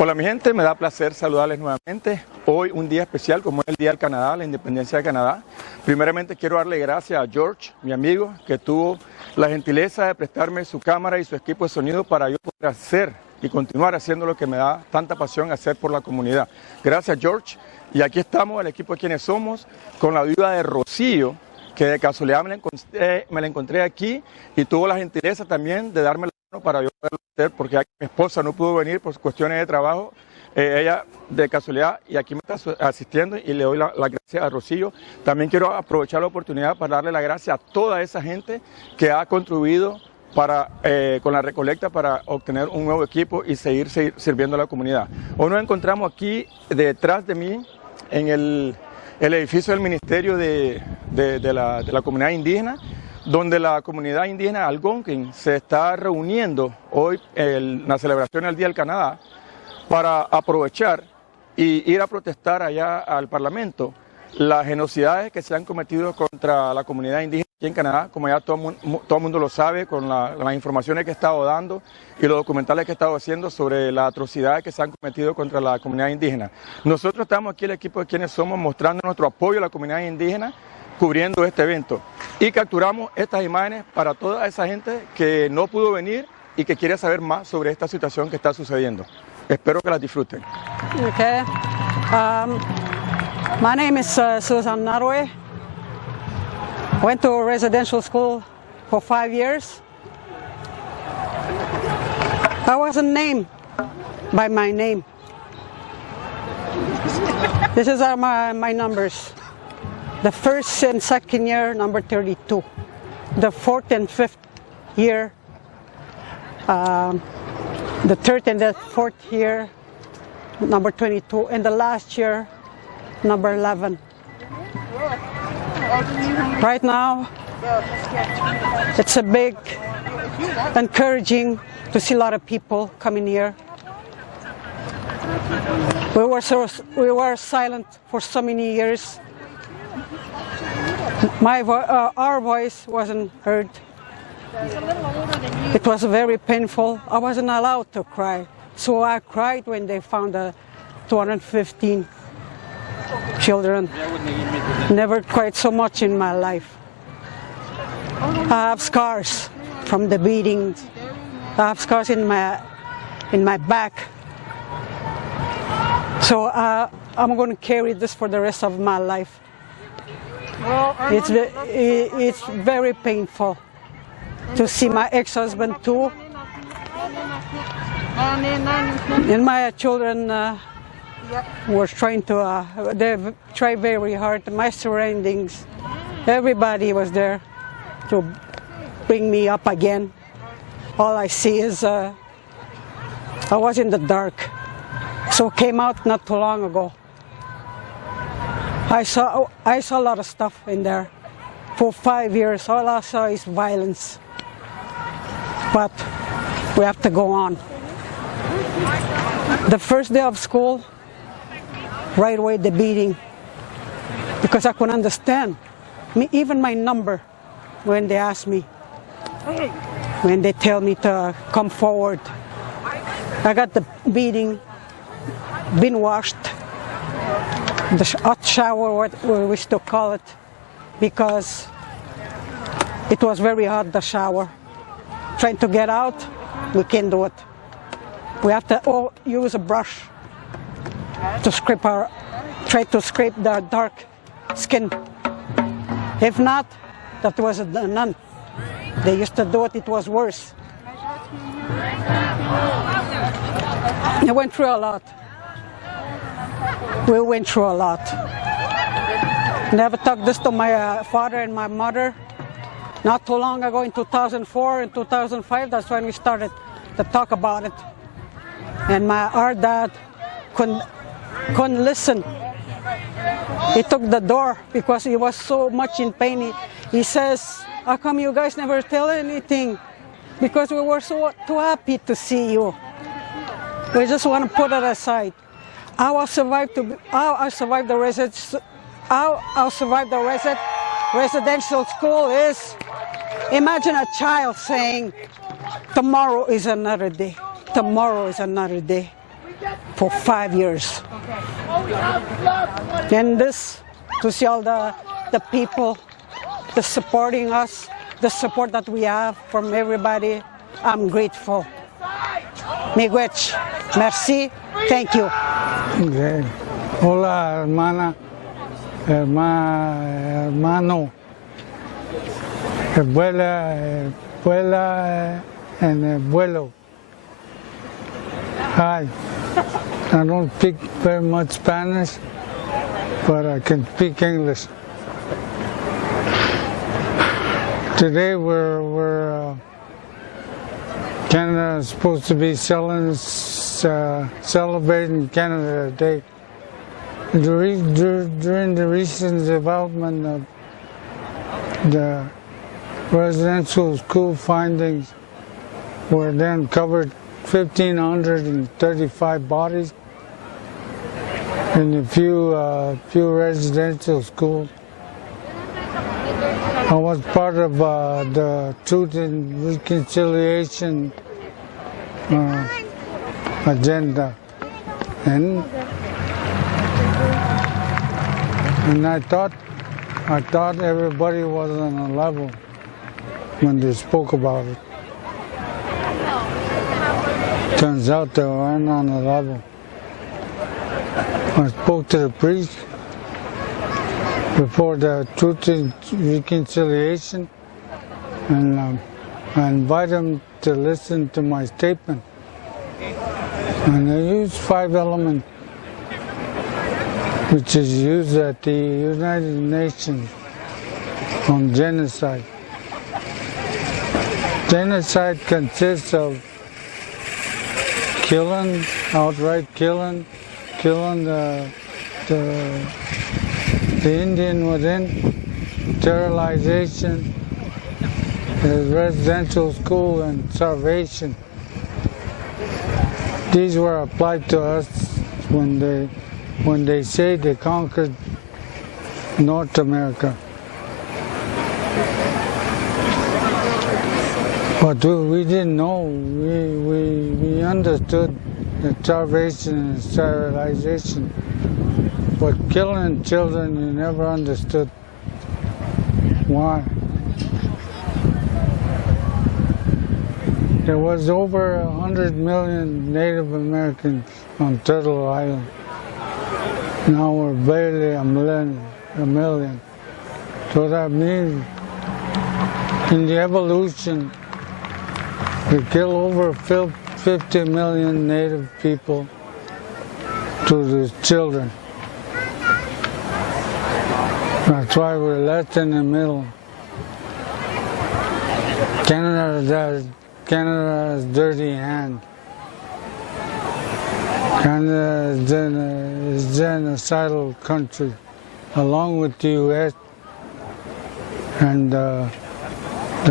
Hola mi gente, me da placer saludarles nuevamente. Hoy un día especial como es el Día del Canadá, la independencia de Canadá. Primeramente quiero darle gracias a George, mi amigo, que tuvo la gentileza de prestarme su cámara y su equipo de sonido para yo poder hacer y continuar haciendo lo que me da tanta pasión hacer por la comunidad. Gracias George. Y aquí estamos, el equipo de Quienes Somos, con la ayuda de Rocío, que de casualidad me la encontré aquí y tuvo la gentileza también de darme la mano para yo poderlo hacer, porque mi esposa no pudo venir por cuestiones de trabajo. Ella de casualidad y aquí me está asistiendo y le doy la gracia a Rocío. También quiero aprovechar la oportunidad para darle la gracia a toda esa gente que ha contribuido con la recolecta para obtener un nuevo equipo y seguir sirviendo a la comunidad. Hoy nos encontramos aquí detrás de mí en el edificio del Ministerio de la Comunidad Indígena, donde la comunidad indígena Algonquin se está reuniendo hoy en la celebración del Día del Canadá para aprovechar y ir a protestar allá al Parlamento las genocidiades que se han cometido contra la comunidad indígena aquí en Canadá, como ya todo el mundo lo sabe, con las informaciones que he estado dando y los documentales que he estado haciendo sobre las atrocidades que se han cometido contra la comunidad indígena. Nosotros estamos aquí, el equipo de Quienes Somos, mostrando nuestro apoyo a la comunidad indígena, cubriendo este evento. Y capturamos estas imágenes para toda esa gente que no pudo venir y que quiere saber más sobre esta situación que está sucediendo. Espero que las disfruten. Okay. My name is Susan Narwe. Went to residential school for 5 years. I wasn't named by my name. This is my numbers. The first and second year, number 32. The fourth and fifth year, the third and the fourth year, number 22. And the last year, number 11. Right now, it's a big encouraging to see a lot of people coming here. We were silent for so many years. Our voice wasn't heard. It was very painful. I wasn't allowed to cry, so I cried when they found 215 children. Never cried so much in my life. I have scars from the beatings. I have scars in my back. So I'm going to carry this for the rest of my life. It's very painful to see my ex-husband too, and my children were trying to, they tried very hard. My surroundings, everybody was there to bring me up again. All I see is I was in the dark, so came out not too long ago. I saw a lot of stuff in there. For 5 years, all I saw is violence. But we have to go on. The first day of school, right away the beating, because I couldn't understand. Even my number, when they ask me, when they tell me to come forward, I got the beating, been washed, the hot shower, what we still call it, because it was very hot, the shower. Trying to get out, we can't do it. We have to use a brush to try to scrape the dark skin. If not, that was none. They used to do it, it was worse. I went through a lot. We went through a lot. Never talked this to my father and my mother. Not too long ago, in 2004 and 2005, that's when we started to talk about it. And our dad couldn't listen. He took the door because he was so much in pain. He says, how come you guys never tell anything? Because we were too happy to see you. We just want to put it aside. How I survived the residential school is, imagine a child saying, tomorrow is another day. Tomorrow is another day. for 5 years. And this, to see all the people, the supporting us, the support that we have from everybody, I'm grateful. Miigwech, merci, thank you. Okay. Hola, hermana, hermano, abuela, and abuelo. Hi. I don't speak very much Spanish, but I can speak English. Today we're Canada is supposed to be celebrating Canada Day. During the recent development of the residential school findings were then covered 1,535 bodies in a few residential schools. I was part of the Truth and Reconciliation agenda, and I thought everybody was on a level when they spoke about it. Turns out they weren't on a level. I spoke to the priest before the Truth and Reconciliation, and I invited him to listen to my statement. And I used 5 elements, which is used at the United Nations on genocide. Genocide consists of killing, outright killing the Indian within, sterilization, the residential school, and starvation. These were applied to us when they say they conquered North America. But we didn't know. We understood the starvation and sterilization. But killing children, you never understood why. There was over 100 million Native Americans on Turtle Island. Now we're barely a million. So that means in the evolution, we kill over 50 million Native people to the children. That's why we're left in the middle. Canada has dirty hand. Canada is a genocidal country, along with the U.S. and the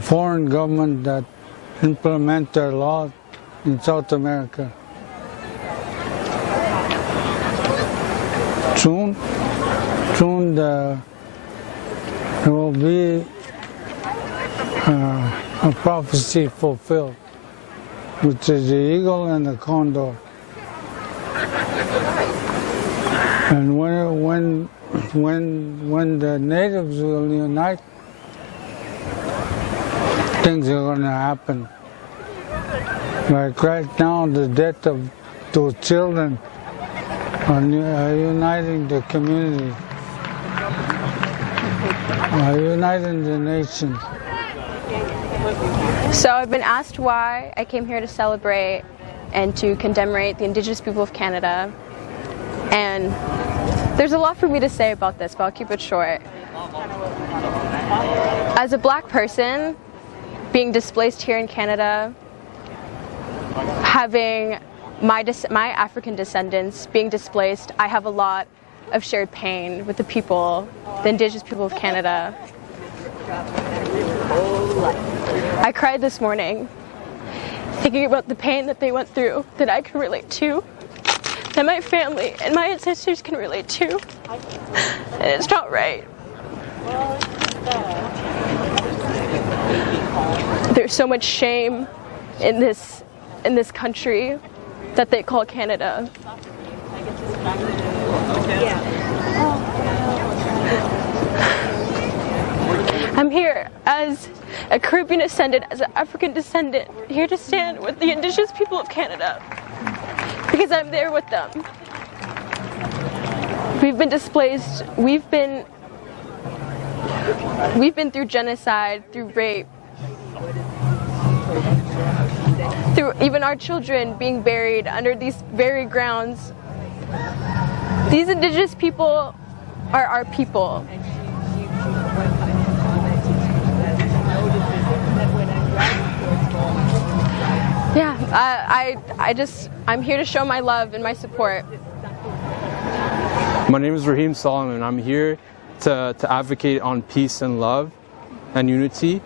foreign government that implement their laws in South America. Soon there will be a prophecy fulfilled, which is the eagle and the condor. And when the natives will unite, things are going to happen. Like right now, the death of those children are uniting the community, are uniting the nation. So I've been asked why I came here to celebrate and to commemorate the Indigenous people of Canada. And there's a lot for me to say about this, but I'll keep it short. As a Black person, being displaced here in Canada, having my African descendants being displaced, I have a lot of shared pain with the people, the Indigenous people of Canada. I cried this morning, thinking about the pain that they went through, that I can relate to, that my family and my ancestors can relate to, and it's not right. There's so much shame in this country that they call Canada. I'm here as a Caribbean descendant, as an African descendant, here to stand with the Indigenous people of Canada, because I'm there with them. We've been displaced, we've been through genocide, through rape, through even our children being buried under these very grounds. These Indigenous people are our people. Yeah, I'm here to show my love and my support. My name is Raheem Solomon. I'm here to advocate on peace and love and unity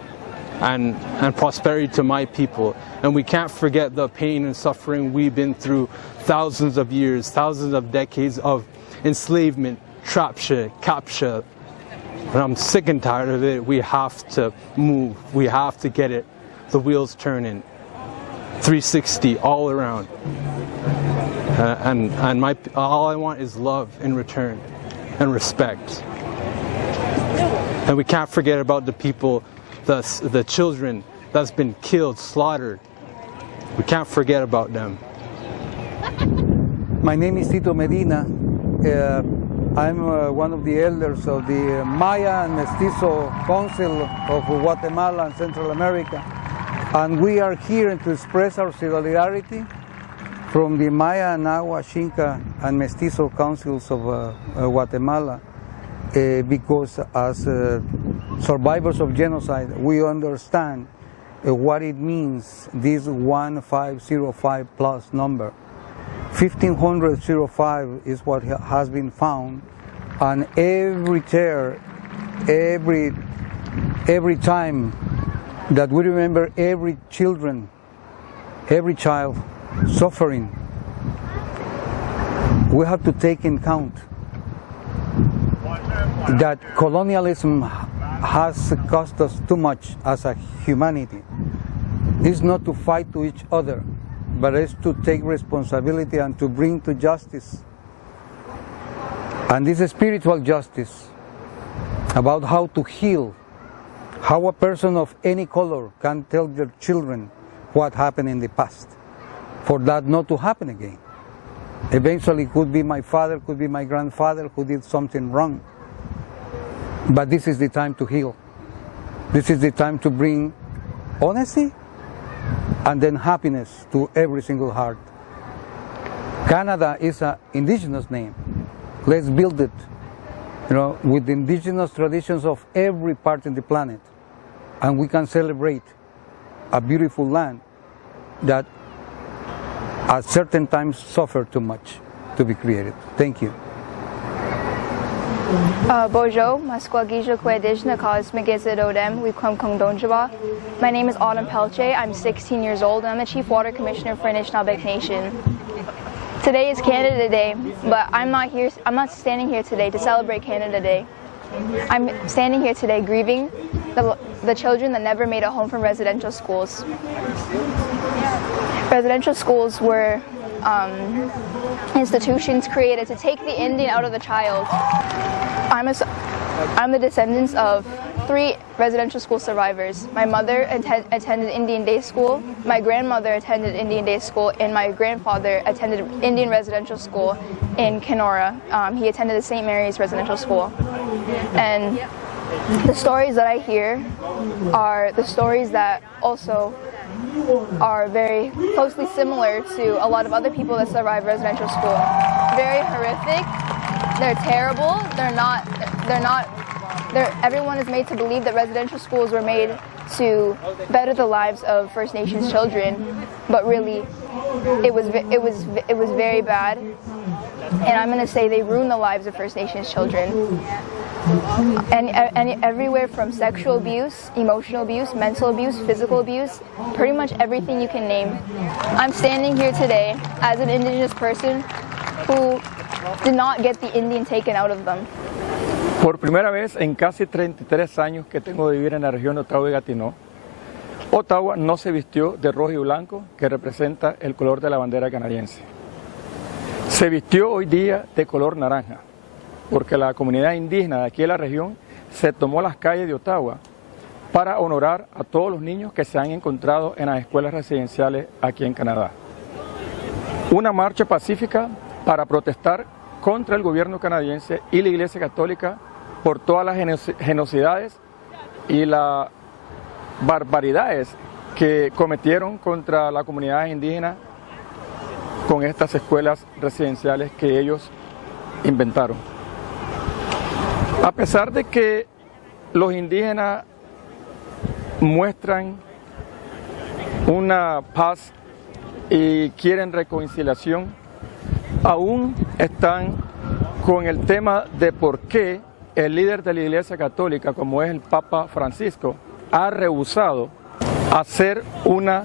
and prosperity to my people. And we can't forget the pain and suffering we've been through, thousands of years, thousands of decades of enslavement, capture. And I'm sick and tired of it. We have to move. We have to get it. The wheels turning. 360 all around. All I want is love in return and respect. And we can't forget about the people, the children that's been killed, slaughtered. We can't forget about them. My name is Tito Medina. I'm one of the elders of the Maya and Mestizo Council of Guatemala and Central America. And we are here to express our solidarity from the Maya, Nahua, Xinca, and Mestizo councils of Guatemala, because as survivors of genocide, we understand what it means, this 1505 plus number. 1505 is what has been found, and every time that we remember every child suffering, we have to take in count that colonialism has cost us too much as a humanity. It's not to fight to each other, but it's to take responsibility and to bring to justice. And this is spiritual justice, about how to heal, how a person of any color can tell their children what happened in the past, for that not to happen again. Eventually, could be my father, could be my grandfather who did something wrong. But this is the time to heal. This is the time to bring honesty and then happiness to every single heart. Canada is an indigenous name. Let's build it, with the indigenous traditions of every part in the planet. And we can celebrate a beautiful land that at certain times suffered too much to be created. Thank you. Bonjour, my name is Autumn Pelche. I'm 16 years old and I'm the Chief Water Commissioner for Anishinaabe Nation. Today is Canada Day, but I'm not standing here today to celebrate Canada Day. I'm standing here today grieving the children that never made it home from residential schools. Residential schools were institutions created to take the Indian out of the child. I'm the descendants of 3 residential school survivors. My mother attended Indian day school, my grandmother attended Indian day school, and my grandfather attended Indian residential school in Kenora. He attended the St. Mary's residential school. And the stories that I hear are the stories that also are very closely similar to a lot of other people that survive residential school. Very horrific, they're terrible, everyone is made to believe that residential schools were made to better the lives of First Nations children, but really it was very bad, and I'm going to say they ruined the lives of First Nations children. And everywhere from sexual abuse, emotional abuse, mental abuse, physical abuse, pretty much everything you can name. I'm standing here today as an Indigenous person who did not get the Indian taken out of them. Por primera vez en casi 33 años que tengo de vivir en la región de Ottawa y Gaineau, Ottawa no se vistió de rojo y blanco, que representa el color de la bandera canadiense. Se vistió hoy día de color naranja, porque la comunidad indígena de aquí de la región se tomó las calles de Ottawa para honorar a todos los niños que se han encontrado en las escuelas residenciales aquí en Canadá. Una marcha pacífica para protestar contra el gobierno canadiense y la iglesia católica por todas las genocidades y las barbaridades que cometieron contra la comunidad indígena con estas escuelas residenciales que ellos inventaron. A pesar de que los indígenas muestran una paz y quieren reconciliación, aún están con el tema de por qué el líder de la Iglesia Católica, como es el Papa Francisco, ha rehusado hacer una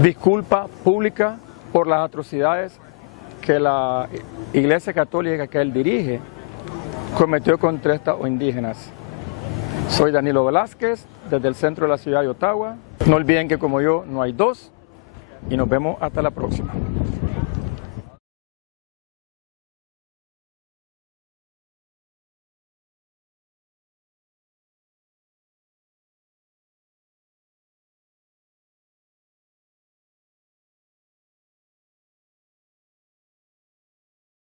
disculpa pública por las atrocidades que la Iglesia Católica que él dirige cometió contra estos indígenas. Soy Danilo Velázquez, desde el centro de la ciudad de Ottawa. No olviden que como yo no hay dos, y nos vemos hasta la próxima.